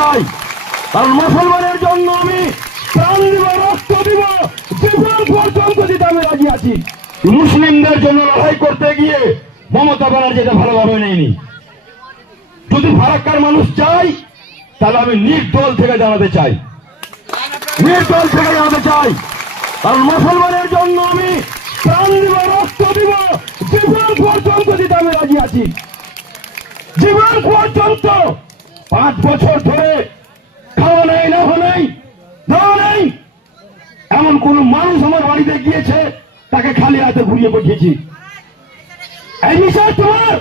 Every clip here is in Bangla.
চাই, কারণ মুসলমানের জন্য আমি প্রাণ দিব, রক্ত দিব, জীবন পর্যন্ত দিতে আমি রাজি আছি। মুসলিমদের জন্য লড়াই করতে গিয়ে মমতা ব্যানার্জি এটা ভালোভাবে নেয়নি। যদি ফারাক্কার মানুষ চাই তাহলে আমি নির্দল থেকে জানাতে চাই, নির্দল থেকে জানাতে চাই, কারণ মুসলমানের জন্য আমি প্রাণ দিব, রক্ত দিব, জীবন পর্যন্ত দিতে আমি রাজি আছি। জীবন পর্যন্ত 5 বছর ধরে খাওয়া নেই, নেওয়া নেই, দেওয়া নেই, এমন কোন মানুষ আমার বাড়িতে গিয়েছে তাকে খালি হাতে ঘুরিয়ে পাঠিয়েছি। এই বিষয় তোমার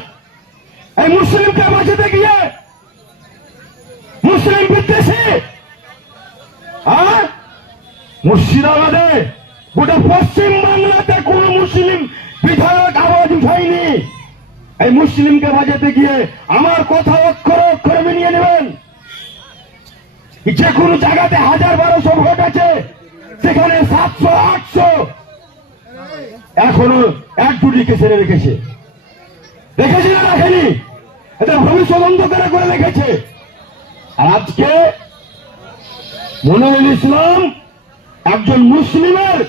এই মুসলিমকে বাঁচাতে গিয়ে মুসলিম বিদ্বেষী মুর্শিদাবাদে গোটা পশ্চিম বাংলাতে কোন মুসলিম বিধায়ক আওয়াজ উঠায়নি। এই মুসলিমকে বাঁচাতে গিয়ে আমার কথা অক্ষরে অক্ষরে মিলিয়ে নেবেন। যে কোনো জায়গাতে 1000-1200 ভোট আছে, সেখানে 700-800 এখনো একজুটিকে ছেড়ে রেখেছে। দেখেছি না রাখেনি? এটা ভবিষ্যৎ অন্ধকারে করে রেখেছে। আর আজকে মনিরুল ইসলাম একজন মুসলিমের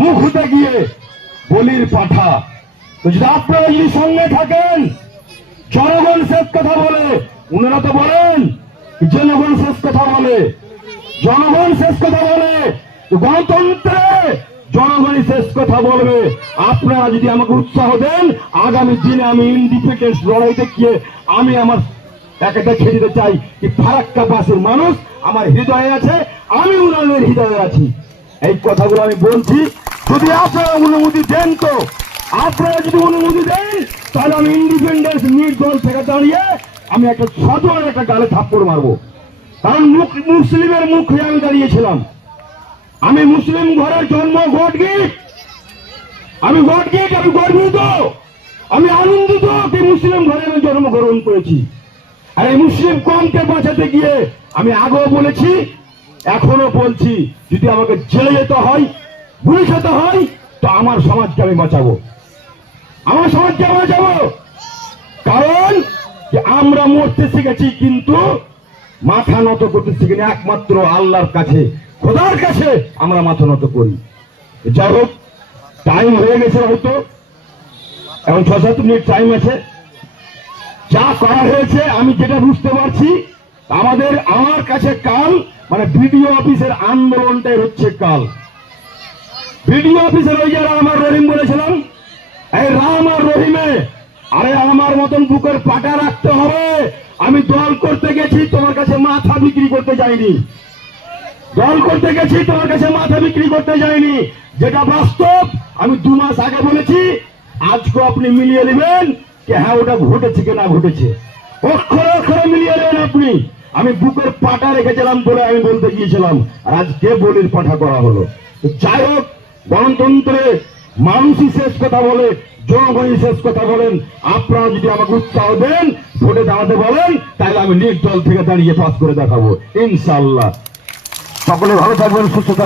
মুখ হতে গিয়ে বলির পাঠা। যদি আপনারা যদি সঙ্গে থাকেন, জনগণ শেষ কথা বলে, উনারা তো বলেন জনগণ শেষ কথা বলে, জনগণ শেষ কথা বলে, গণতন্ত্রে জনগণই শেষ কথা বলবে। আপনারা যদি আমাকে উৎসাহ দেন, আগামী দিনে আমি ইন্ডিপেন্ডেন্স লড়াইতে গিয়ে আমি আমার একটা ছেড়ে দিতে চাই কি ফারাক্কাবাসীর মানুষ আমার হৃদয়ে আছে, আমি উনাদের হৃদয়ে আছি। এই কথাগুলো আমি বলছি। যদি আপনারা অনুমতি দেন, তো আপনারা যদি অনুমতি দেন, তাহলে আমি ইন্ডিপেন্ডেন্স নির্দল থেকে দাঁড়িয়ে আমি একটা সাধারণ একটা গালে থাপ্পড় মারবো। কারণ মুসলিমের মুখ হয়ে আমি দাঁড়িয়েছিলাম। আমি মুসলিম ঘরের জন্ম, গর্বিত, আমি গর্বিত, আমি গর্বিত, আমি আনন্দিত যে মুসলিম ঘরে আমি জন্মগ্রহণ করেছি। আর এই মুসলিম কমকে বাঁচাতে গিয়ে আমি আগেও বলেছি, এখনো বলছি, যদি আমাকে জেলে যেতে হয়, গুলি খেতে হয়, তো আমার সমাজকে আমি বাঁচাবো, আমার সমাজকে বাঁচাবো। কারণ আমরা মরতে শিখেছি, কিন্তু মাথা নত করতে শিখিনি। একমাত্র আল্লাহর কাছে, খোদার কাছে আমরা মাথা নত করি। যাই হোক, টাইম হয়ে গেছে, হয়তো এখন 6-7 মিনিট টাইম আছে। যা করা হয়েছে আমি যেটা বুঝতে পারছি, আমার কাছে কাল মানে বিডিও অফিসের আন্দোলনটাই হচ্ছে কাল। বিডিও অফিসের ওই যে রাম আর রহিম বলেছিলাম, এই রাম আর রহিমে আরে আমার মতন বুকের পাটা রাখতে হবে। আমি দল করতে গেছি, তোমার কাছে মাথা বিক্রি করতে যাইনি। দল করতে গেছি, তোমার কাছে মাথা বিক্রি করতে যাইনি। যেটা বাস্তব আমি 2 মাস আগে বলেছি, আজকে আপনি মিলিয়ে নেবেন যে হ্যাঁ ওটা ঘটেছে কি না ঘটেছে, অক্ষরে অক্ষরে মিলিয়ে নেবেন আপনি। আমি বুকের পাটা রেখেছিলাম বলে আমি বলতে গিয়েছিলাম, আর আজকে বলির পাঠা করা হলো। যাই হোক, গণতন্ত্রে মানুষই শেষ কথা বলে, জনগণই শেষ কথা বলেন। আপনারা যদি আমাকে উৎসাহ দেন, ভোটে দাঁড়াতে বলেন, তাহলে আমি নির্দল থেকে দাঁড়িয়ে পাস করে দেখাবো ইনশাআল্লাহ। সকলে ভালো থাকবেন, সুস্থ থাকবেন।